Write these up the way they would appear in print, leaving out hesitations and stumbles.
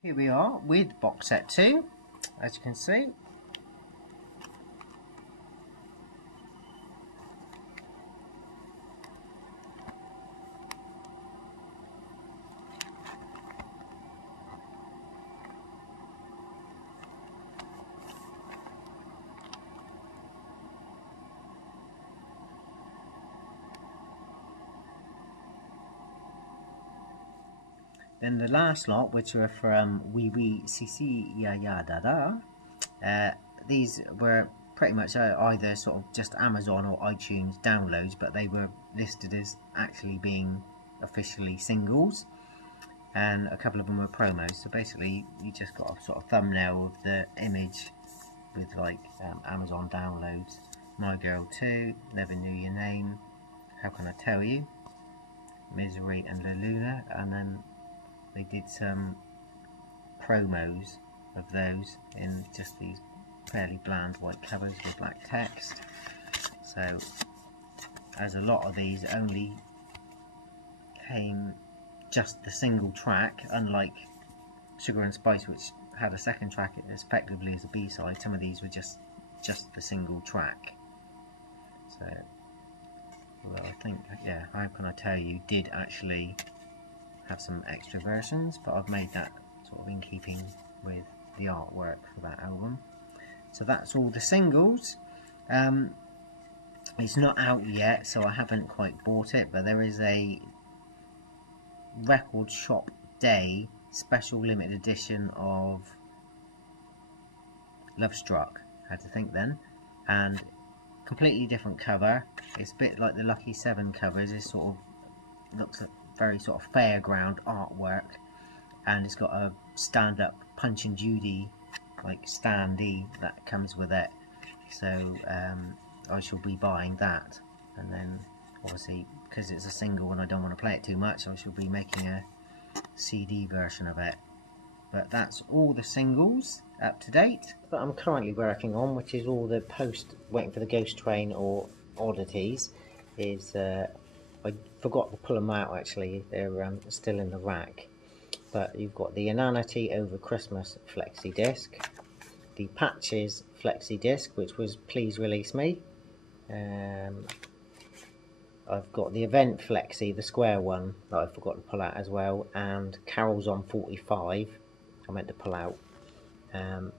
Here we are with box set 2, as you can see. Then the last lot, which were from Wee Wee CC Ya Ya Da Da, these were pretty much either sort of just Amazon or iTunes downloads, but they were listed as actually being officially singles, and a couple of them were promos. So basically you just got a sort of thumbnail of the image with like Amazon downloads, My Girl 2, Never Knew Your Name, How Can I Tell You, Misery and La Luna, and then they did some promos of those in just these fairly bland white covers with black text. So as a lot of these only came just the single track, unlike Sugar and Spice, which had a second track effectively as a B-side, some of these were just the single track. So well, I think, yeah, How Can I Tell You did actually have some extra versions, but I've made that sort of in keeping with the artwork for that album. So that's all the singles. It's not out yet, so I haven't quite bought it, but there is a Record Shop Day special limited edition of Love Struck, had to think then, and completely different cover. It's a bit like the Lucky 7 covers. It sort of looks at very sort of fairground artwork, and it's got a stand-up Punch and Judy like standee that comes with it. So I shall be buying that, and then obviously because it's a single and I don't want to play it too much, I shall be making a CD version of it. But that's all the singles up to date that I'm currently working on, which is all the post Waiting for the Ghost Train or oddities. Is I forgot to pull them out actually, they're still in the rack. But you've got the Inanity Over Christmas flexi disc, the Patches flexi disc, which was Please Release Me. I've got the Event flexi, the square one, that I forgot to pull out as well, and Carols on 45 I meant to pull out.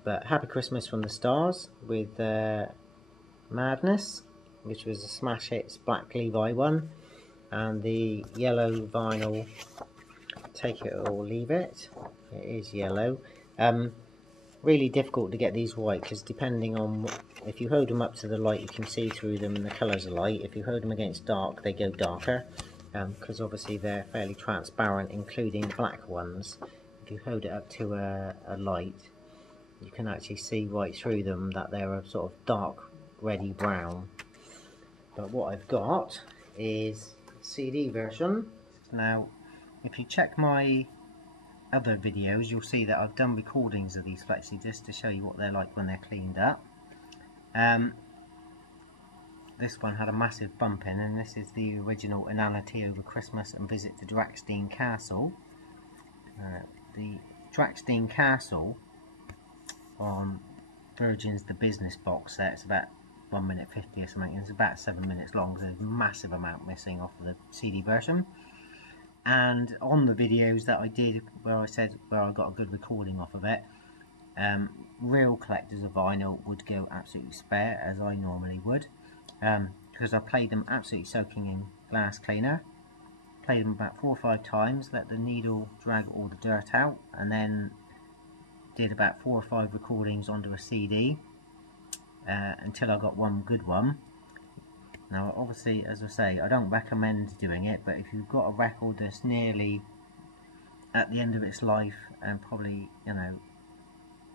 But Happy Christmas from the Stars with Madness, which was a Smash Hits Black Levi one, and the yellow vinyl Take It or Leave It. It is yellow. Really difficult to get these white, because depending on, if you hold them up to the light you can see through them and the colours are light. If you hold them against dark they go darker, because obviously they're fairly transparent, including the black ones. If you hold it up to a light you can actually see right through them that they're a sort of dark reddy brown. But what I've got is CD version. Now if you check my other videos you'll see that I've done recordings of these flexi discs to show you what they're like when they're cleaned up. This one had a massive bump in, and this is the original Inanity Over Christmas and Visit to Draxstein Castle. The Draxstein Castle on Virgin's The Business box set, it's about 1 minute 50 or something, and it's about 7 minutes long. There's a massive amount missing off of the CD version. And on the videos that I did where I said where I got a good recording off of it, real collectors of vinyl would go absolutely spare, as I normally would, because I played them absolutely soaking in glass cleaner, played them about 4 or 5 times, let the needle drag all the dirt out, and then did about 4 or 5 recordings onto a CD until I got one good one. Now obviously, as I say, I don't recommend doing it, but if you've got a record that's nearly at the end of its life and probably, you know,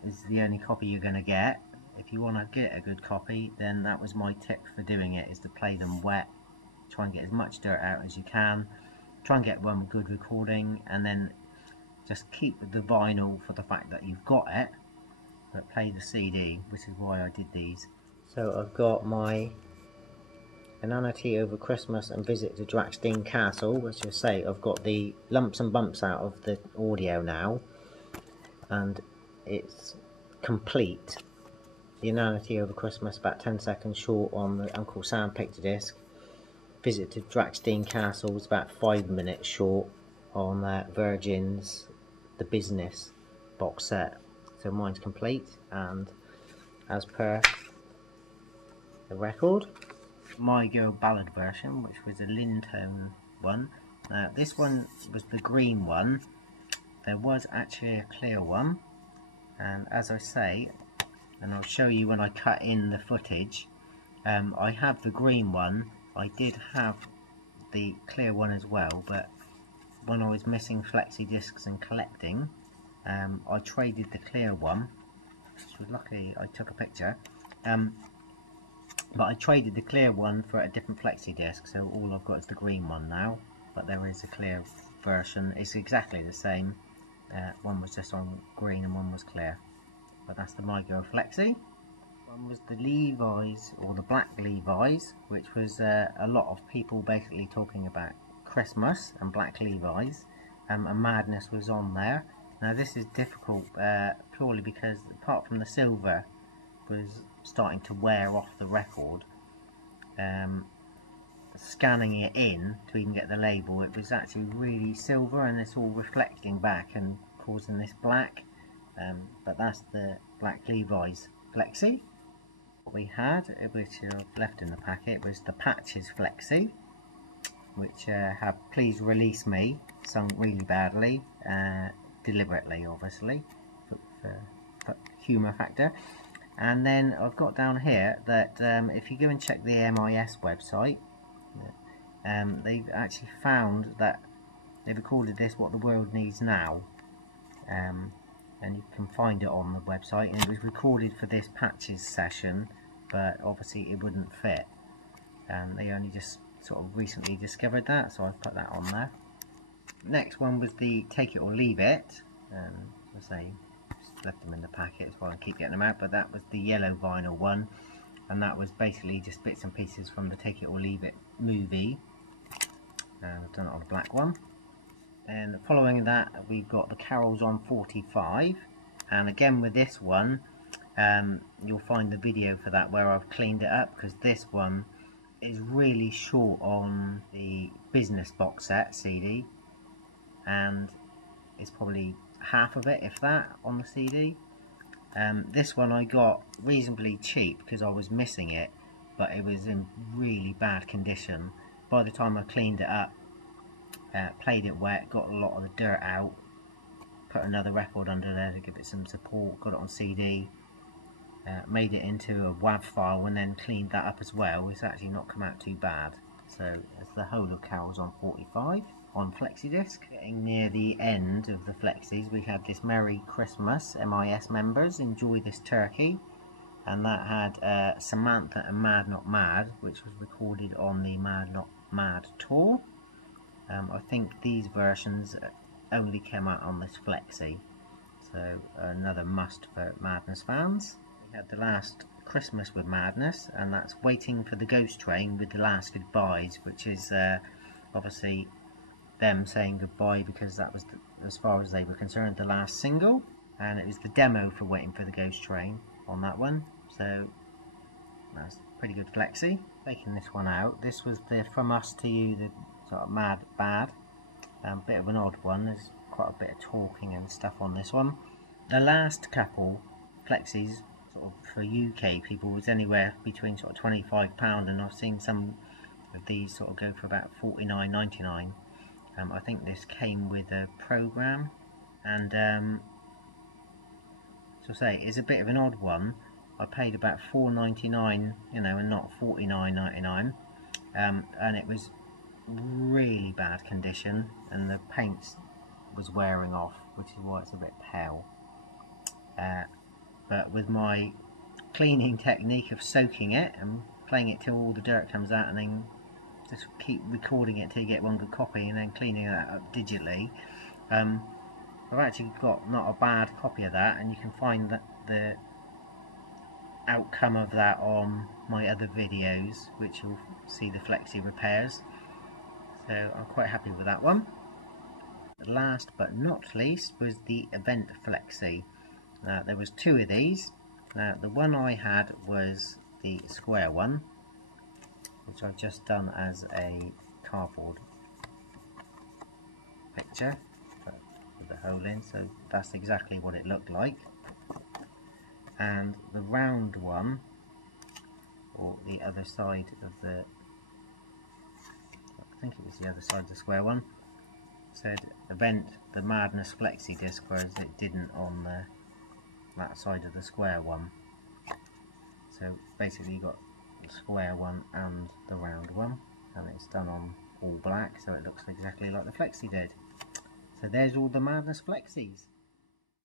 is the only copy you're going to get, if you want to get a good copy, then that was my tip for doing it, is to play them wet, try and get as much dirt out as you can, try and get one good recording, and then just keep the vinyl for the fact that you've got it, but play the CD, which is why I did these. So I've got my Inanity Over Christmas and Visit to Draxstein Castle, which I say I've got the lumps and bumps out of the audio now. and it's complete. The Inanity Over Christmas, about 10 seconds short on the Uncle Sam picture disc. Visit to Draxtein Castle is about 5 minutes short on Virgin's The Business box set. So mine's complete, and as per the record, My Girl Ballad version, which was a Lintone one. Now this one was the green one. There was actually a clear one, and as I say, and I'll show you when I cut in the footage, I have the green one. I did have the clear one as well, but when I was missing flexi discs and collecting, I traded the clear one, which was lucky I took a picture, but I traded the clear one for a different flexi disc, so all I've got is the green one now, but there is a clear version. It's exactly the same. One was just on green and one was clear, but that's the My Girl flexi. One was the Levi's, or the black Levi's, which was a lot of people basically talking about Christmas and black Levi's, and Madness was on there. Now this is difficult purely because apart from the silver was starting to wear off the record, scanning it in to even get the label, it was actually really silver and it's all reflecting back and causing this black, but that's the black Levi's flexi. What we had, which I've left in the packet, was the Patches flexi, which have Please Release Me sung really badly, deliberately obviously, for humour factor. And then I've got down here that if you go and check the MIS website, they've actually found that they've recorded this, What the World Needs Now, and you can find it on the website, and it was recorded for this Patches session, but obviously it wouldn't fit. They only just sort of recently discovered that, so I've put that on there. Next one was the Take It or Leave It, as I say, just left them in the packet so I can keep getting them out, but that was the yellow vinyl one, and that was basically just bits and pieces from the Take It or Leave It movie. I've done it on the black one. And following that, we've got the Carols on 45, and again with this one, you'll find the video for that where I've cleaned it up, because this one is really short on the business box set CD, and it's probably half of it, if that, on the CD. This one I got reasonably cheap because I was missing it, but it was in really bad condition. By the time I cleaned it up, played it wet, got a lot of the dirt out, put another record under there to give it some support, got it on CD, made it into a WAV file and then cleaned that up as well. It's actually not come out too bad. So it's the whole of Carols on 45 on flexi disc. Getting near the end of the flexis, we had this Merry Christmas MIS members, Enjoy This Turkey, and that had Samantha and Mad Not Mad, which was recorded on the Mad Not Mad tour. I think these versions only came out on this flexi, so another must for Madness fans. We had the Last Christmas with Madness, and that's Waiting for the Ghost Train with the Last Goodbyes, which is obviously them saying goodbye because that was, as far as they were concerned, the last single, and it was the demo for Waiting for the Ghost Train on that one, so that's pretty good flexi. Taking this one out, this was the From Us to You, the sort of Mad Bad, bit of an odd one. There's quite a bit of talking and stuff on this one. The last couple flexis sort of for UK people was anywhere between sort of £25, and I've seen some of these sort of go for about $49.99. I think this came with a program, and so say it's a bit of an odd one. I paid about $4.99, you know, and not $49.99, and it was really bad condition, and the paint was wearing off, which is why it's a bit pale. But with my cleaning technique of soaking it and playing it till all the dirt comes out, and then just keep recording it till you get one good copy, and then cleaning that up digitally, I've actually got not a bad copy of that, and you can find that the outcome of that on my other videos, which you'll see the flexi repairs. So I'm quite happy with that one. last but not least was the Event Flexi. There was two of these. The one I had was the square one, which I've just done as a cardboard picture with the hole in, so that's exactly what it looked like. And the round one, or the other side of the, I think it was the other side of the square one, said Event the Madness Flexi Disc, whereas it didn't on that side of the square one. So basically you got the square one and the round one, and it's done on all black, so it looks exactly like the Flexi did. So there's all the Madness Flexis.